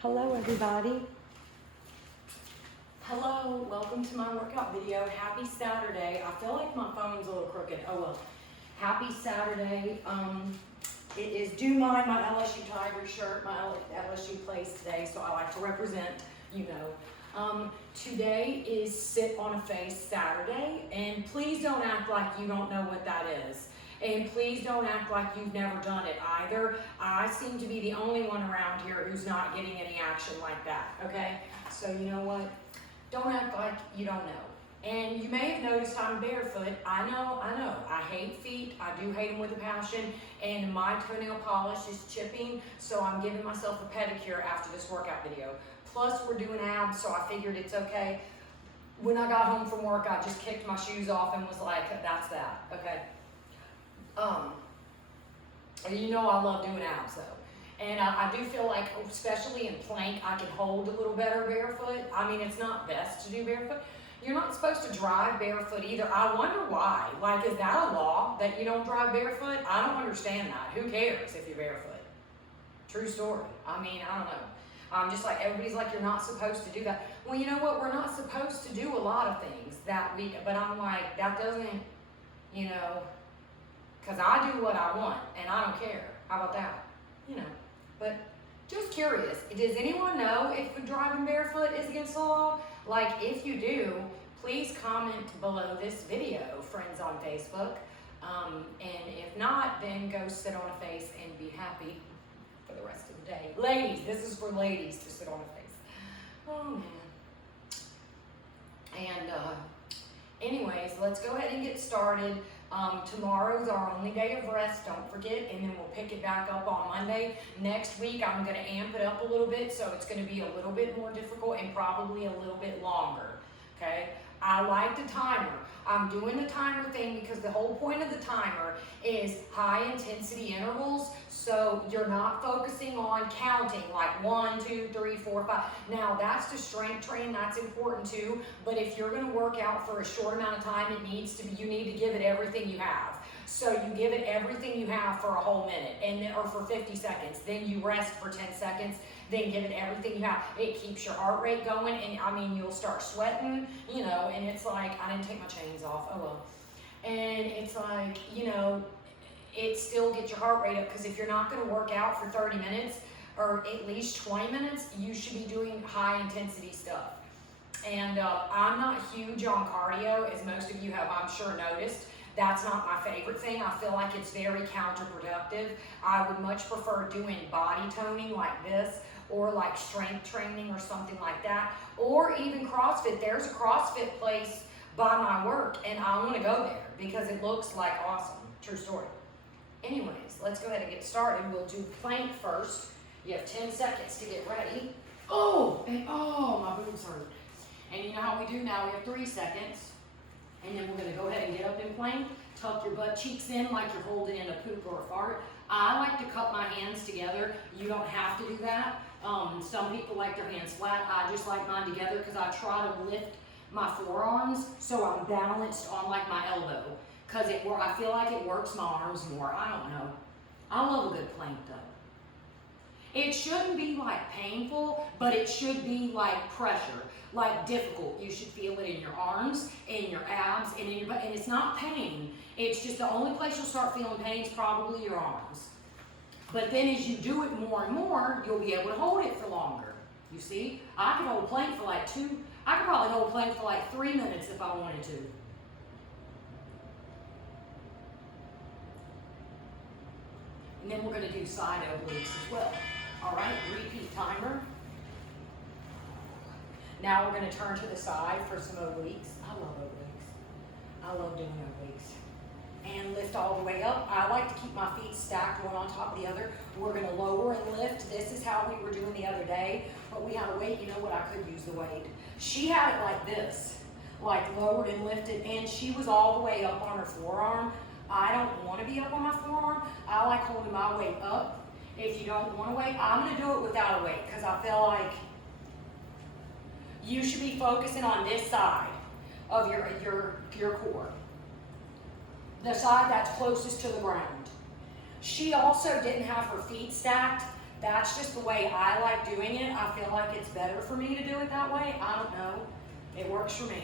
Hello everybody. Hello, welcome to my workout video. Happy Saturday. I feel like my phone's a little crooked. Oh well. Happy Saturday. It is Do Mine, my LSU Tigers shirt. My LSU plays today, so I like to represent, you know. Today is Sit on a Face Saturday, and please don't act like you don't know what that is. And please don't act like you've never done it either. I seem to be the only one around here who's not getting any action like that, okay? So you know what? Don't act like you don't know. And you may have noticed I'm barefoot. I know. I hate feet. I do hate them with a passion. And my toenail polish is chipping, so I'm giving myself a pedicure after this workout video. Plus, we're doing abs, so I figured it's okay. When I got home from work, I just kicked my shoes off and was like, that's that, okay? You know I love doing abs though. And I do feel like, especially in plank, I can hold a little better barefoot. I mean, it's not best to do barefoot. You're not supposed to drive barefoot either. I wonder why. Like, is that a law that you don't drive barefoot? I don't understand that. Who cares if you're barefoot? True story. I mean, I don't know. I'm just like, everybody's like, you're not supposed to do that. Well, you know what? We're not supposed to do a lot of things that week, but I'm like, that doesn't, you know, because I do what I want and I don't care. How about that? You know, but just curious, does anyone know if driving barefoot is against the law? Like, if you do, please comment below this video, friends on Facebook. And if not, then go sit on a face and be happy for the rest of the day. Ladies, this is for ladies to sit on a face. Oh man. And anyways, let's go ahead and get started. Tomorrow's our only day of rest, don't forget, and then we'll pick it back up on Monday. Next week, I'm going to amp it up a little bit, so it's going to be a little bit more difficult and probably a little bit longer, okay? I like the timer. I'm doing the timer thing because the whole point of the timer is high intensity intervals, so you're not focusing on counting like 1, 2, 3, 4, 5. Now that's to strength train, that's important too, but if you're gonna work out for a short amount of time, it needs to be, you need to give it everything you have. So you give it everything you have for a whole minute, and then, or for 50 seconds, then you rest for 10 seconds, then give it everything you have. It keeps your heart rate going, and I mean, you'll start sweating, you know, and it's like, I didn't take my chains off, oh well. And it's like, you know, it still gets your heart rate up, because if you're not gonna work out for 30 minutes, or at least 20 minutes, you should be doing high intensity stuff. And I'm not huge on cardio, as most of you have, I'm sure, noticed. That's not my favorite thing. I feel like it's very counterproductive. I would much prefer doing body toning like this, or like strength training or something like that, or even CrossFit. There's a CrossFit place by my work, and I want to go there because it looks like awesome. True story. Anyways, let's go ahead and get started. We'll do plank first. You have 10 seconds to get ready. Oh, and oh, my boobs hurt. And you know how we do now? We have 3 seconds. And then we're going to go ahead and get up in plank. Tuck your butt cheeks in like you're holding in a poop or a fart. I like to cup my hands together. You don't have to do that. Some people like their hands flat. I just like mine together because I try to lift my forearms so I'm balanced on like my elbow. Because I feel like it works my arms more. I don't know. I love a good plank though. It shouldn't be like painful, but it should be like pressure, like difficult. You should feel it in your arms, in your abs, and in your butt. And it's not pain. It's just the only place you'll start feeling pain is probably your arms. But then as you do it more and more, you'll be able to hold it for longer. You see? I could hold a plank for like I could probably hold a plank for like 3 minutes if I wanted to. And then we're going to do side obliques as well. All right, repeat timer. Now we're going to turn to the side for some obliques. I love obliques. I love doing obliques. And lift all the way up. I like to keep my feet stacked one on top of the other. We're going to lower and lift. This is how we were doing the other day. But we had a weight. You know what? I could use the weight. She had it like this, like lowered and lifted. And she was all the way up on her forearm. I don't want to be up on my forearm. I like holding my weight up. If you don't want a weight, I'm going to do it without a weight because I feel like you should be focusing on this side of your core. The side that's closest to the ground. She also didn't have her feet stacked That's just the way I like doing it. I feel like it's better for me to do it that way. I don't know. It works for me.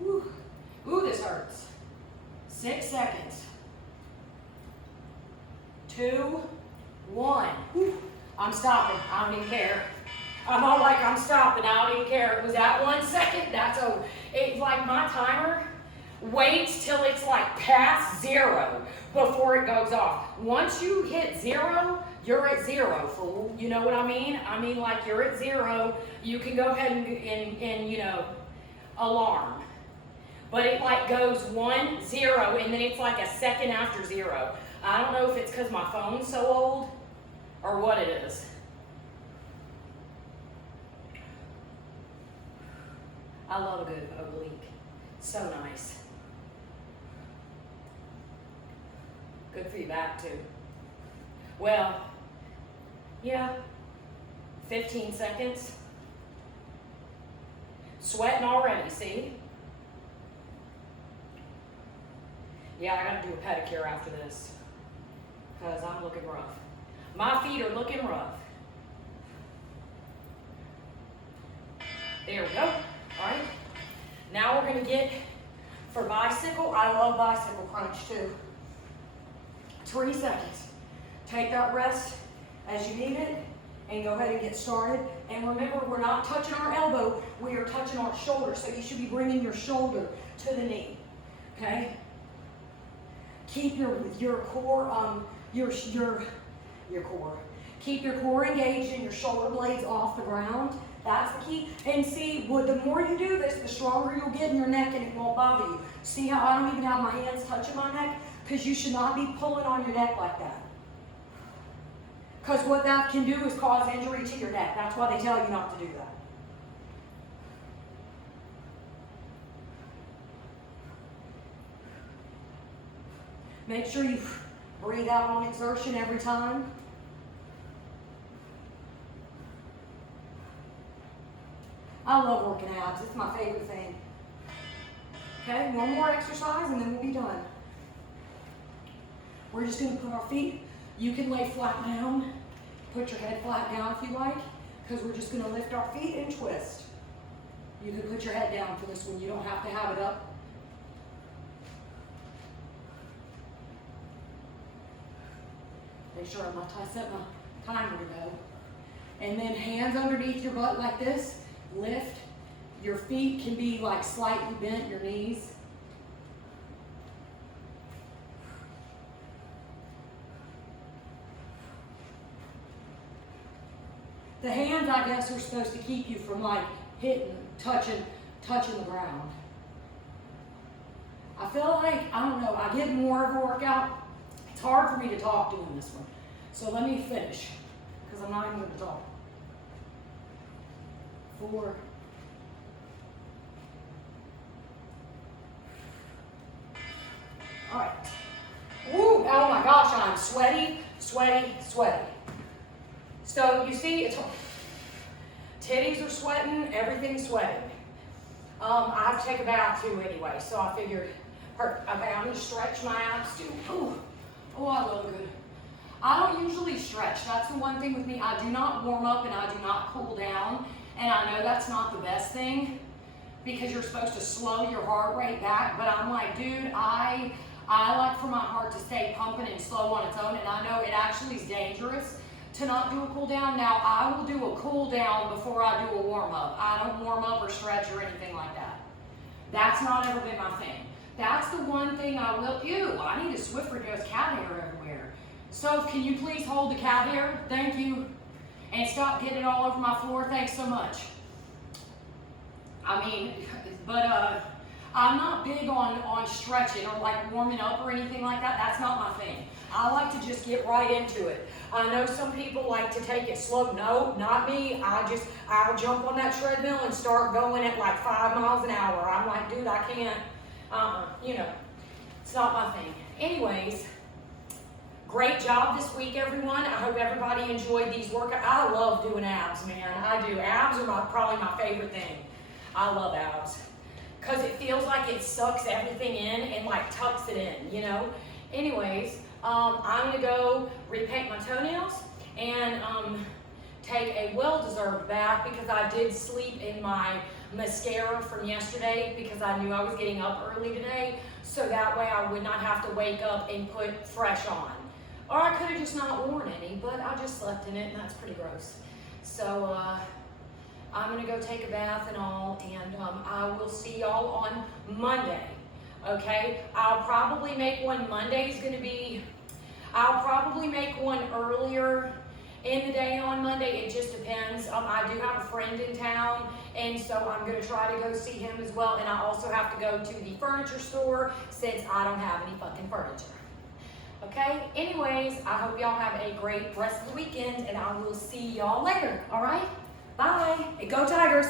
Woo. Ooh, this hurts. 6 seconds. 2, 1. Woo. I'm stopping. I don't even care. I'm all like, I'm stopping. I don't even care. It was at 1 second. That's over. It's like my timer waits till it's like past 0 before it goes off. Once you hit 0, you're at 0, fool. You know what I mean? I mean, like, you're at 0. You can go ahead and you know, alarm. But it like goes 1, 0, and then it's like a second after 0. I don't know if it's because my phone's so old or what it is. I love a good oblique. So nice. Good for your back too. Well, yeah, 15 seconds. Sweating already, see? Yeah, I gotta do a pedicure after this because I'm looking rough. My feet are looking rough. There we go. All right. Now we're gonna get for bicycle. I love bicycle crunch too. 3 seconds. Take that rest as you need it and go ahead and get started. And remember, we're not touching our elbow. We are touching our shoulder. So you should be bringing your shoulder to the knee. Okay. Keep your core your core. Keep your core engaged and your shoulder blades off the ground. That's the key. And see, the more you do this, the stronger you'll get in your neck and it won't bother you. See how I don't even have my hands touching my neck? Because you should not be pulling on your neck like that. Because what that can do is cause injury to your neck. That's why they tell you not to do that. Make sure you breathe out on exertion every time. I love working abs. It's my favorite thing. Okay, one more exercise and then we'll be done. We're just going to put our feet, you can lay flat down, put your head flat down if you like, because we're just going to lift our feet and twist. You can put your head down for this one. You don't have to have it up. Make sure I set my timer to go. And then hands underneath your butt like this. Lift. Your feet can be like slightly bent, your knees. The hands, I guess, are supposed to keep you from like hitting, touching the ground. I feel like, I don't know, I get more of a workout. It's hard for me to talk doing this one. So let me finish, because I'm not even going to talk. 4. All right. Woo, oh my gosh, I'm sweaty, sweaty, sweaty. So you see, it's titties are sweating, everything's sweating. I have to take a bath too anyway, so I figured, okay, I'm gonna stretch my abs too. Oh, I love good. I don't usually stretch. That's the one thing with me. I do not warm up and I do not cool down. And I know that's not the best thing because you're supposed to slow your heart rate back. But I'm like, dude, I like for my heart to stay pumping and slow on its own. And I know it actually is dangerous to not do a cool down. Now, I will do a cool down before I do a warm up. I don't warm up or stretch or anything like that. That's not ever been my thing. That's the one thing I will. Ew, I need a Swiffer Joe's cat hair everywhere. So can you please hold the cat hair? Thank you. And stop getting it all over my floor. Thanks so much. I mean, but I'm not big on stretching or like warming up or anything like that. That's not my thing. I like to just get right into it. I know some people like to take it slow. No, not me. I'll jump on that treadmill and start going at like 5 miles an hour. I'm like, dude, I can't, you know, it's not my thing. Anyways, great job this week, everyone. I hope everybody enjoyed these workouts. I love doing abs, man. I do. Abs are probably my favorite thing. I love abs because it feels like it sucks everything in and like tucks it in, you know? Anyways, I'm gonna go repaint my toenails and take a well-deserved bath because I did sleep in my mascara from yesterday because I knew I was getting up early today, so that way I would not have to wake up and put fresh on. Or I could have just not worn any, but I just slept in it and that's pretty gross. So I'm gonna go take a bath and all, and I will see y'all on Monday, okay? I'll probably make one, Monday's gonna be, I'll probably make one earlier in the day on Monday. It just depends. I do have a friend in town, and so I'm going to try to go see him as well. And I also have to go to the furniture store since I don't have any fucking furniture. Okay? Anyways, I hope y'all have a great rest of the weekend, and I will see y'all later. All right? Bye. And go Tigers.